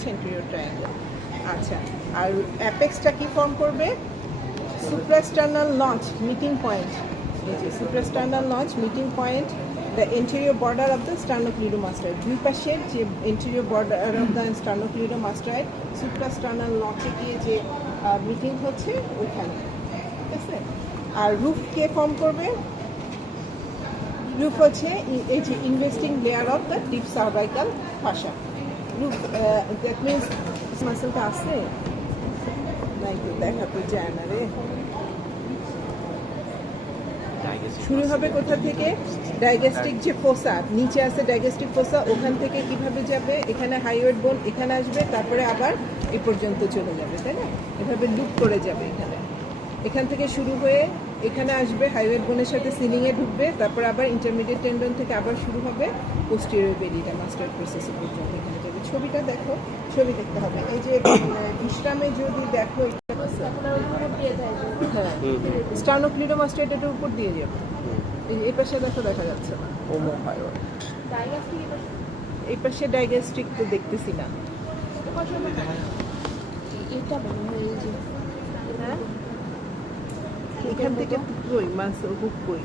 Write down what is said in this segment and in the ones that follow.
হচ্ছে interior triangle. আচ্ছা, আর অ্যাপেক্সটা কি ফর্ম করবে? Suprasternal notch meeting point. এই যে suprasternal notch meeting point, the anterior border of the sternocleidomastoid. দুই পাশের যে anterior border of the sternocleidomastoid suprasternal নচে গিয়ে যে মিটিং হচ্ছে ওইখানে, ঠিক আছে? আর রুফ কে ফর্ম করবে? রুফ হচ্ছে এই যে investing layer of the deep cervical fascia. Roof that means মাসেলটা আছে নাই তো, দেখা তো যায় না রে। শুরু হবে কোথা থেকে? ডাইগেস্টিক যে ফোসা নিচে আছে, ডাইগেস্টিক ফোসা, ওখান থেকে কিভাবে যাবে? এখানে হাইওয়েড বোন এখানে আসবে, তারপরে আবার এই পর্যন্ত চলে যাবে, তাই না? এভাবে লুপ করে যাবে এখানে, এখান থেকে শুরু হয়ে এখানে আসবে, হাইওয়েড বোনের সাথে সিলিংয়ে ঢুকবে, তারপর আবার ইন্টারমিডিয়েট টেন্ডন থেকে আবার শুরু হবে পোস্টেরিয়র বেলিটা মাস্টার্ড প্রসেসে পর্যন্ত এখানে যাবে। ছবিটা দেখো, ছবি দেখতে হবে। এই যে বিশ্রামে যদি দেখো, হ্যাঁ স্টার্নোক্লিডোমাস্টাইড এটার উপর দিয়ে যাবে। এই পাশে দেখো, দেখা যাচ্ছে না। এই পাশে ডাইগ্যাস্ট্রিক তো দেখতেছি না। হ্যাঁ, এখান থেকে কই মাছ হুক কই?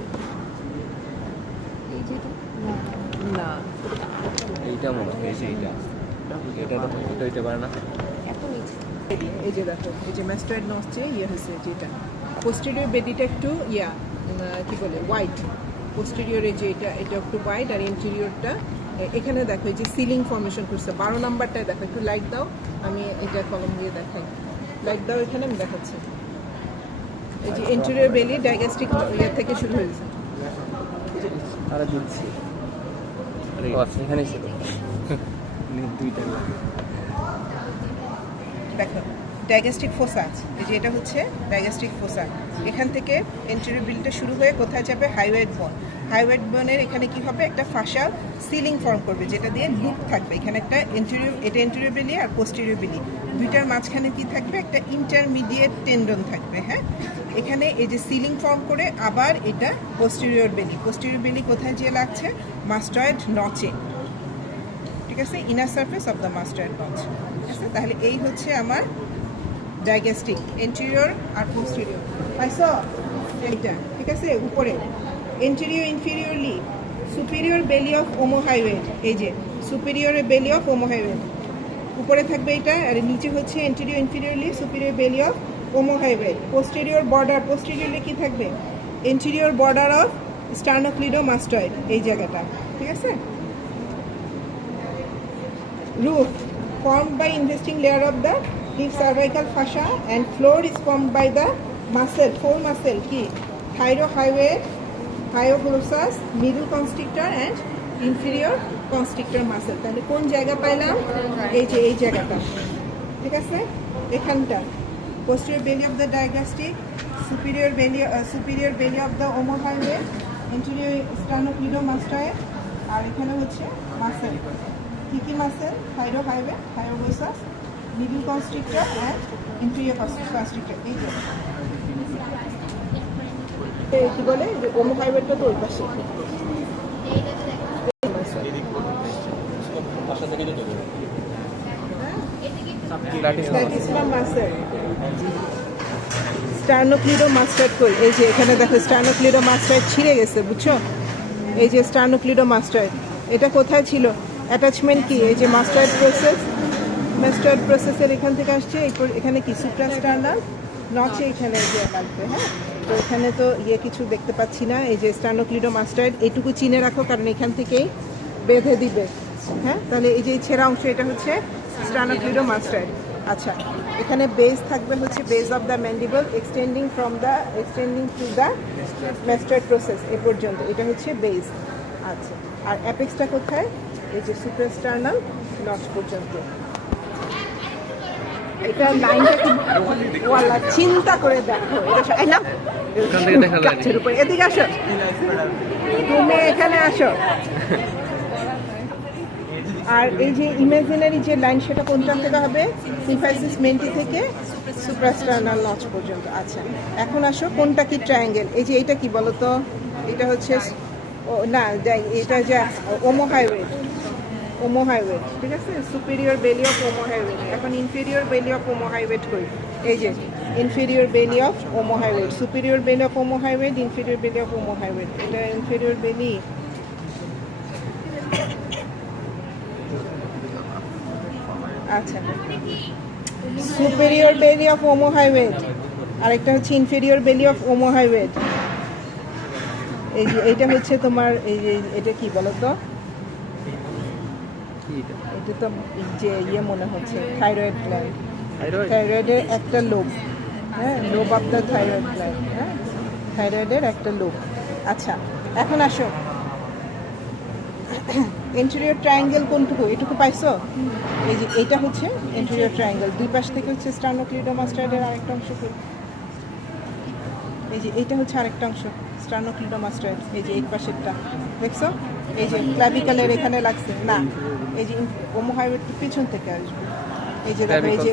না, এইটা মনে হয় এইটা এটা তো হইতে পারে না। এই যে দেখো, এই যে ম্যাস্টার্ড নচে ইয়ে হয়েছে, যেটা পোস্টেরিয়র বেডিটা একটু কি বলে হোয়াইট, পোস্টেরিয়রে যে এটা একটু হোয়াইট, আর ইন্টেরিয়রটা এখানে দেখো এই যে সিলিং ফর্মেশন করছে। 12 নাম্বারটায় দেখো, একটু লাইট দাও, আমি এটা কলম দিয়ে দেখাই। লাইট দাও এখানে, আমি দেখাচ্ছি। এই যে ইন্টেরিয়র বেলি ডাইগ্যাস্ট্রিক ইয়ে থেকে শুরু হয়েছে। তারা দিচ্ছি এখানে ছিল দুইটা দেখো ডাইগ্যাস্ট্রিক ফোসা, এই যে এটা হচ্ছে ডাইগ্যাস্ট্রিক ফোসা। এখান থেকে এন্টেরিয়র বেলিটা শুরু হয়ে কোথায় যাবে? হাইওয়েড বোন। হাইওয়েড বোনের এখানে কি হবে? একটা ফাসা সিলিং ফর্ম করবে, যেটা দিয়ে লুপ থাকবে। এখানে একটা এটা এন্টেরিয়র বেলি আর পোস্টেরিয়র বেলি, দুইটার মাঝখানে কি থাকবে? একটা ইন্টারমিডিয়েট টেন্ডন থাকবে। হ্যাঁ, এখানে এই যে সিলিং ফর্ম করে আবার এটা পোস্টেরিয়র বেলি। পোস্টেরিয়র বেলি কোথায় যেয়ে লাগছে? মাস্টয়েড নচে, ঠিক আছে? Inner surface of the mastoid notch, ঠিক আছে? তাহলে এই হচ্ছে আমার ডাইগ্যাস্ট্রিক, এন্টেরিয়র আর পোস্টেরিয়র। পাইছো এইটা, ঠিক আছে? উপরে anterior inferiorly superior belly of ওমোহাইওয়েড, এই যে সুপিরিয়র বেলি অফ ওমোহাইওয়েড উপরে থাকবে এটা, আর নিচে হচ্ছে anterior inferiorly superior belly of omohyoid. Posterior border, posteriorly কি থাকবে? এন্টেরিয়র বর্ডার অফ স্টার্নোক্লিডোমাস্টয়েড, এই জায়গাটা, ঠিক আছে? Roof formed by investing layer of the deep cervical fascia, and floor is formed by the muscle, four muscle ki thyrohyoid, hyoglossus, middle constrictor and inferior constrictor muscle. তাহলে কোন জায়গা পাইলাম? এই যে এই জায়গাটা, ঠিক আছে? এখানটা posterior belly of the digastric, superior belly of the omohyoid, anterior sternocleidomastoid, আর এখানে হচ্ছে মাসেল। কি কি muscle? Thyrohyoid, hyoglossus, middle constrictor and inferior constrictor. এই যে কি বলে, ওমোহাইওয়েডটা তো ওই পাশে। স্টার্নোক্লিডোমাস্টাইড কই? এই যে এখানে দেখো স্টার্নোক্লিডোমাস্টাইড ছিঁড়ে গেছে, বুঝছো? এই যে স্টার্নোক্লিডোমাস্টাইড, এটা কোথায় ছিল? অ্যাটাচমেন্ট কি? এই যে মাস্টার্ড প্রসেসের এখান থেকে আসছে। এখানে কি সুপ্রাস্টার্নাল নচে এখানে যে লাগবে। হ্যাঁ, তো এখানে তো কিছু দেখতে পাচ্ছি না। এই যে স্টার্নোক্লিডোমাস্টাইড, এইটুকু চিনে রাখো, কারণ এখান থেকেই বেঁধে দিবে। হ্যাঁ, তাহলে এই যে ছেঁড়া অংশ, এটা হচ্ছে স্টার্নোক্লিডোমাস্টাইড। আচ্ছা, এখানে বেস থাকবে হচ্ছে base of the mandible extending to the mastoid process এ পর্যন্ত, এটা হচ্ছে বেস। আচ্ছা, আর অ্যাপেক্সটা কোথায়? এই যে সুপ্রাস্টার্নাল নচ পর্যন্ত। এটা লাইনটা কি ওয়ালা চিন্তা করে দেখো। গাছের উপরে এদিকে আসো, তুমি এখানে আসো। আর এই যে ইমাজিনারি যে লাইন, সেটা কোনটার থেকে হবে? সিম্ফাইসিস মেন্টি থেকে সুপ্রাস্টার্নাল নচ পর্যন্ত। আচ্ছা, এখন আসো কোনটা কি ট্রায়াঙ্গেল? এই যে এইটা কি বলো তো? এটা হচ্ছে না, এটা যে ওমোহাইওয়েড, ওমোহাইওয়েড, ঠিক আছে, সুপিরিয়র বেলি অফ ওমোহাইওয়েড। এখন ইনফেরিয়র বেলি অফ ওমোহাইওয়েড করি, এই যে inferior belly of omohyoid, superior belly of omohyoid, inferior belly of omohyoid. এটা ইনফেরিয়র বেলি, আচ্ছা, সুপিরিয়র বেলি অফ ওমোহাইওয়েড, আরেকটা হচ্ছে ইনফেরিয়র বেলি অফ ওমোহাইওয়েড। এই যে এইটা হচ্ছে তোমার, এই যে এটা কি বলো তো, এটা তো যে ইয়ে মনে হচ্ছে থাইরয়েড গ্ল্যান্ড, থাইরয়েডের একটা লোব, হ্যাঁ, lobe of the thyroid gland, হ্যাঁ, থাইরয়েডের একটা লোব। আচ্ছা, এখন আসো, এন্টেরিয়র ট্রায়াঙ্গেল কোনটুকু, এটুকু পাইছো? এই যে এইটা হচ্ছে এন্টেরিয়র ট্রায়াঙ্গেল, দুই পাশ থেকে হচ্ছে স্টার্নোক্লিডোমাস্টাইডের আরেকটা অংশ, এই যে এইটা হচ্ছে আরেকটা অংশ স্টার্নোক্লিডোমাস্টাইড, এই যে এই পাশেরটা দেখছো, এই যে ক্লাভিকালের এখানে লাগছে না, এই যে ওমোহাইওয়েড পিছন থেকে আসবে, এই যে দেখো, এই যে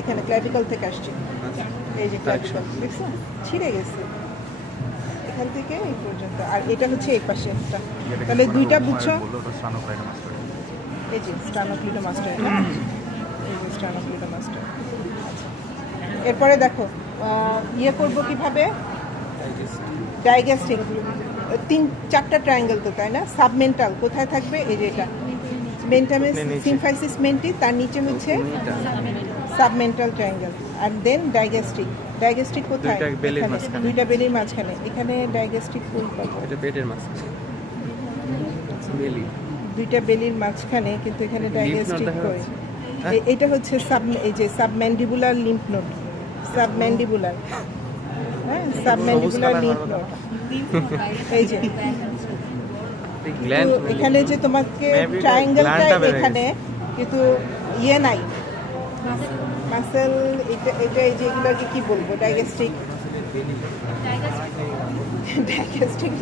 এখানে ক্লাভিকাল থেকে আসছে, এই যে ক্লাভিকাল দেখছো ছিঁড়ে গেছে এখান থেকে এই পর্যন্ত। আর এটা হচ্ছে এই পাশে একটা, তাহলে দুইটা বুঝছো, এই যে স্টার্নোক্লিডোমাস্টাইড, এই যে স্টার্নোক্লিডোমাস্টাইড। এরপরে দেখো ইয়ে করবো কিভাবে, ডাইগ্যাস্ট্রিক, 3-4টা ট্রায়াঙ্গেল তো, তাই না? সাবমেন্টাল কোথায় থাকবে, এই যে এটা মেন্টামেস সিমফাইসিস মেন্টি, তার নিচে হচ্ছে সাবমেন্টাল ট্রায়াঙ্গেল। আর দেন ডাইগ্যাস্ট্রিক, ডাইগ্যাস্ট্রিক কোথায়, দুইটা বেলির মাঝখানে, এখানে ডাইগ্যাস্ট্রিক কোন পাবো, এটা পেটের মাঝখানে, বেলি, দুইটা বেলির মাঝখানে, কিন্তু এখানে ডাইগ্যাস্ট্রিক কই, এটা হচ্ছে এই যে সাবম্যান্ডিবুলার লিম্ফ নোড, সাবম্যান্ডিবুলার, হ্যাঁ, সাবম্যান্ডিবুলার লিম্ফ নোড, এই যে এখানে যে তোমাকে ট্রায়াঙ্গেলটা এখানে, কিন্তু ইয়ে নাই মাসেল, এটা এই যে এগুলোকে কি বলবো, ডাইগ্যাস্ট্রিক, ডাইগ্যাস্ট্রিক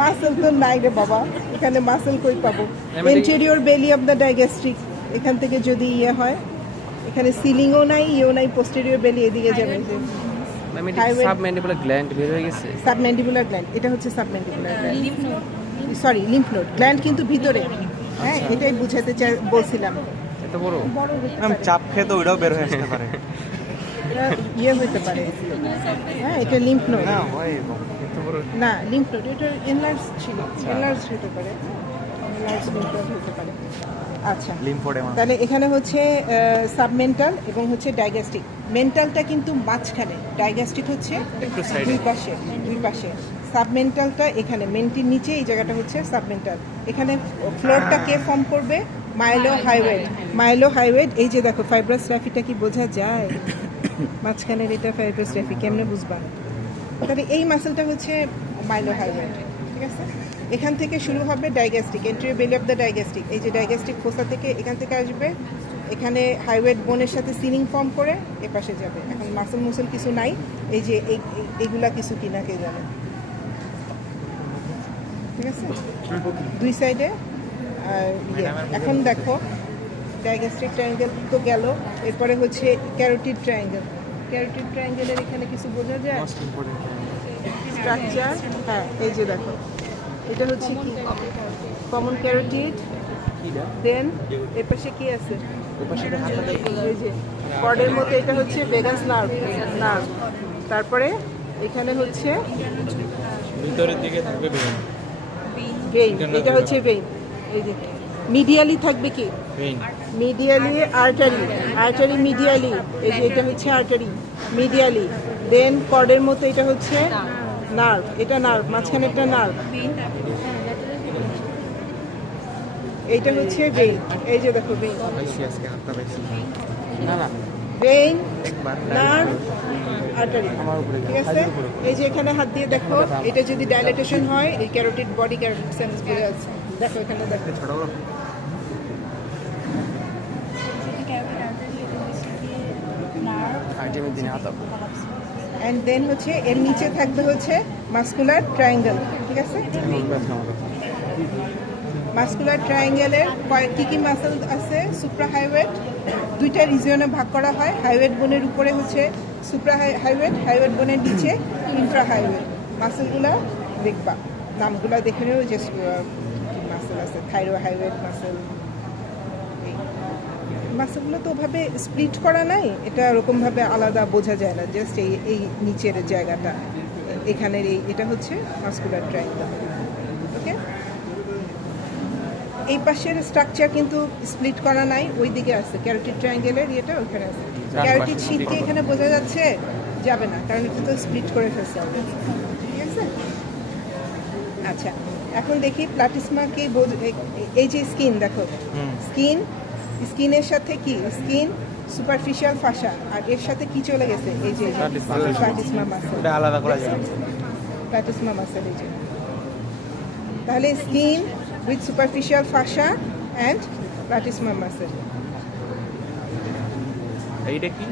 মাসেল তো নাই রে বাবা, এখানে মাসেল কই পাবো, এন্টেরিয়র বেলি অফ দ্য ডাইগ্যাস্ট্রিক, এখান থেকে যদি ইয়ে হয়, এখানে সিলিংও নাই, ইয়েও নাই, পোস্টেরিয়র বেলি এদিকে যাবে, সাবম্যান্ডিবুলার গ্ল্যান্ড বের হয়ে গেছে, সাবম্যান্ডিবুলার গ্ল্যান্ড, এটা হচ্ছে submandibular gland, sorry lymph node, gland কিন্তু ভিতরে, হ্যাঁ, এটাই বুঝাতে বলছিলাম, এত বড় চাপ খেয়ে তো ওইটাও বের হয়ে আসতে পারে, ইয়ে হতে পারে, হ্যাঁ, এটা লিম্ফ নোড না, লিম্ফ নোড, এটা এনলার্জ ছিল, এনলার্জ হতে পারে, এনলার্জ লিম্ফ নোড হতে পারে। আচ্ছা, তাহলে এখানে হচ্ছে সাবমেন্টাল এবং হচ্ছে ডাইগ্যাস্ট্রিক, মেন্টালটা কিন্তু মাঝখানে, ডাইগ্যাস্ট্রিক হচ্ছে দুই পাশে, দুই পাশে, সাবমেন্টালটা এখানে, মেন্টির নিচে এই জায়গাটা হচ্ছে সাবমেন্টাল, এখানে ফ্লোরটা কে ফর্ম করবে, মাইলোহাইওয়েড, মাইলোহাইওয়েড, এই যে দেখো ফাইব্রাস রাফিটা কি বোঝা যায়, মাঝখানের এটা ফাইব্রাস রাফি, কেমনে বুঝবা, তাহলে এই মাসেলটা হচ্ছে মাইলোহাইওয়েড, ঠিক আছে। এখান থেকে শুরু হবে ডাইগ্যাস্ট্রিক, এন্টেরিয়র বেলি অফ দ্য ডাইগ্যাস্ট্রিক, এই যে ডাইগ্যাস্ট্রিক ফোসা থেকে এখান থেকে আসবে, এখানে হাইওয়েড বোনের সাথে সিলিং ফর্ম করে এপাশে যাবে। এখন মাসেল মুসেল কিছু নাই, এই যে এইগুলা কিছু কিনা কে জানে, ঠিক আছে, দুই সাইডে। এখন দেখো ডাইগ্যাস্ট্রিক ট্রায়াঙ্গেল তো গেল, এরপরে হচ্ছে ক্যারোটিড ট্রায়াঙ্গেল, ক্যারোটিড ট্রায়াঙ্গেলের এখানে কিছু বোঝা যায় স্ট্রাকচার, হ্যাঁ, এই যে দেখো এটা হচ্ছে কি কমন ক্যারোটিড, দেন এর পাশে কি আছে, এই যে কর্ডের মধ্যে এটা হচ্ছে ভেগাস নার্ভ, নার্ভ, তারপরে এখানে হচ্ছে ভিতরের দিকে থাকবে ভেইন, এটা হচ্ছে ভেইন, এই যে মিডিয়ালি থাকবে কি, মিডিয়ালি আর্টারি, আর্টারি মিডিয়ালি, এই যে এটা হচ্ছে আর্টারি মিডিয়ালি, দেন কর্ডের মতো এটা হচ্ছে নার্ভ, এটা নার্ভ, মাঝখানে একটা নার্ভ, এইটা হচ্ছে ভেইন, এই যে দেখো ভেইন, ভেইন, নার্ভ, আর্টারি, ঠিক আছে। এই যে এখানে হাত দিয়ে দেখো, এটা যদি ডাইলেটেশন হয়, এই ক্যারোটিড বডি ক্যারোটিড সেন্স বোঝা যাচ্ছে, দেখো এখানে দেখো, অ্যান্ড দেন হচ্ছে এর নিচে থাকবে হচ্ছে মাস্কুলার ট্রায়াঙ্গেল, ঠিক আছে। মাস্কুলার ট্রায়াঙ্গেলের কী কী মাসেল আছে, সুপ্রা হাইওয়েড, দুইটা রিজিয়নে ভাগ করা হয়, হাইওয়েড বোনের উপরে হচ্ছে সুপ্রা হাইওয়েড, হাইওয়েড বোনের নিচে ইন্ট্রা হাইওয়েড, মাসেলগুলো দেখবা, নামগুলো দেখে নেও যে মাসেল আছে। থাইরোহাইড্রেট মাসেল। এই মাসেলগুলো তো ওভাবে স্প্লিট করা নাই, এটা ওরকমভাবে আলাদা বোঝা যায় না, জাস্ট এই এই নিচের জায়গাটা এখানের এটা হচ্ছে মাসকুলার ট্রায়াঙ্গেল। ওকে, এই পাশের স্ট্রাকচার কিন্তু স্প্লিট করা নাই, ওই দিকে আছে ক্যারোটিড ট্রায়াঙ্গেলের ইয়েটা ওখানে আছে। ক্যারোটিড শীট কি এখানে বোঝা যাচ্ছে? যাবে না, কারণ এটা তো স্প্লিট করে ফেলছে already। ঠিক আছে, আচ্ছা এখন দেখি প্লাটিসমাকে এই যে স্কিন দেখো, স্কিনের সাথে কি স্কিন সুপারফিশিয়াল ফাসা, আর এর সাথে কি চলে গেছে? এই যে প্লাটিসমা মাসেল। এটা আলাদা করা যায়। প্লাটিসমা মাসেল এই যে, তাহলে skin with superficial fascia and platysma muscle. এইটা কি?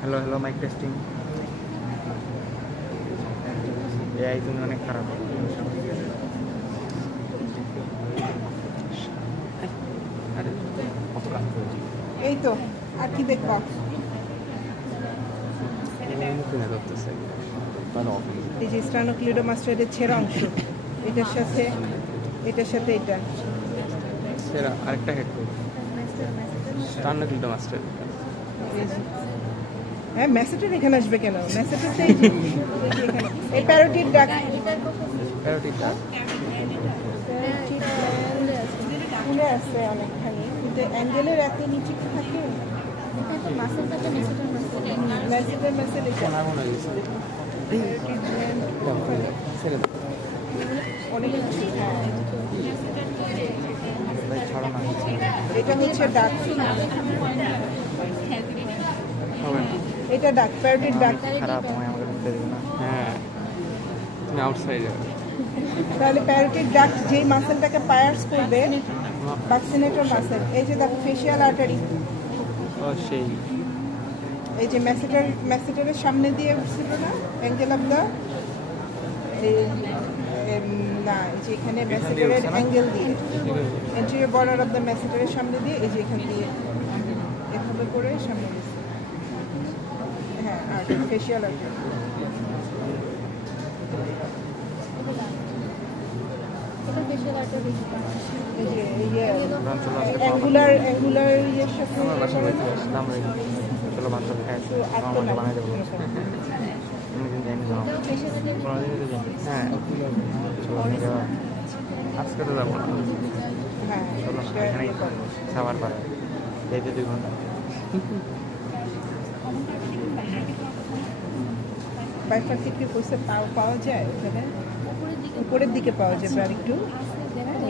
Hello hello, mic testing. AI তুমি অনেক খারাপ। এই তো, আর কি দেখবো? এই যে স্টার্নোক্লিডোমাস্টারের ছেঁড়া অংশ, এটার সাথে এটা সেরা আরেকটা হেড করো। স্টার্নোক্লিডোমাস্টার। হ্যাঁ, ম্যাসেটের এখানে আসবে কেন? ম্যাসেটের তো এই যে এখানে, এই প্যারোটিড ডাক, প্যারোটিডটা খুলে আসছে অনেকখানি, কিন্তু অ্যাঙ্গেলের এত নিচে কি থাকে? ম্যাসেটের ম্যাসেট এটা অনেক কিছু। হ্যাঁ, ছাড়া না এটা হচ্ছে ডাক, হবে না। এটা ডাক, প্যারোটিড ডাক। খারাপ হয়, আমাকে ঢুকতে দেবে না। হ্যাঁ, তুমি আউটসাইডে। তাহলে প্যারোটিড ডাক যেই মাসেলটাকে পায়ার্স করবে, ভ্যাকসিনেটর মাসেল। এই যে দেখো ফেশিয়াল আর্টারি, ও সেই এই যে ম্যাসেটারের সামনে দিয়ে উঠছিল না অ্যাঙ্গেল অফ দ্য, না এই যে এখানে ম্যাসেটারের অ্যাঙ্গেল দিয়ে এন্টিরিয়র বর্ডার অফ দ্য ম্যাসেটারের সামনে দিয়ে, এই যে এখান দিয়ে এভাবে করে সামনে দিচ্ছে। হ্যাঁ, আর ফেশিয়াল আর্টারি। এই যে অ্যাঙ্গুলার ইয়ের সাথে আমার বাসা বাড়িতে আসলাম, চলো বাচ্চা খাই, আমাকে বানাই দেবো। কোনোদিন যাইনি, কোনোদিন তো যাইনি। হ্যাঁ, চলো নিয়ে যাওয়া, আজকে তো যাবো না। হ্যাঁ, চলো না, এখানেই খাবার পাড়ায় যেতে 2 ঘন্টা। বাইফার্সিটি কোর্সে পাওয়া যায় ওখানে, উপরের দিকে পাওয়া যাবে আর একটু।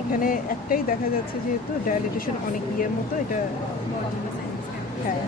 এখানে একটাই দেখা যাচ্ছে, যেহেতু ডায়ালিটেশন অনেক ইয়ের মতো এটা। হ্যাঁ,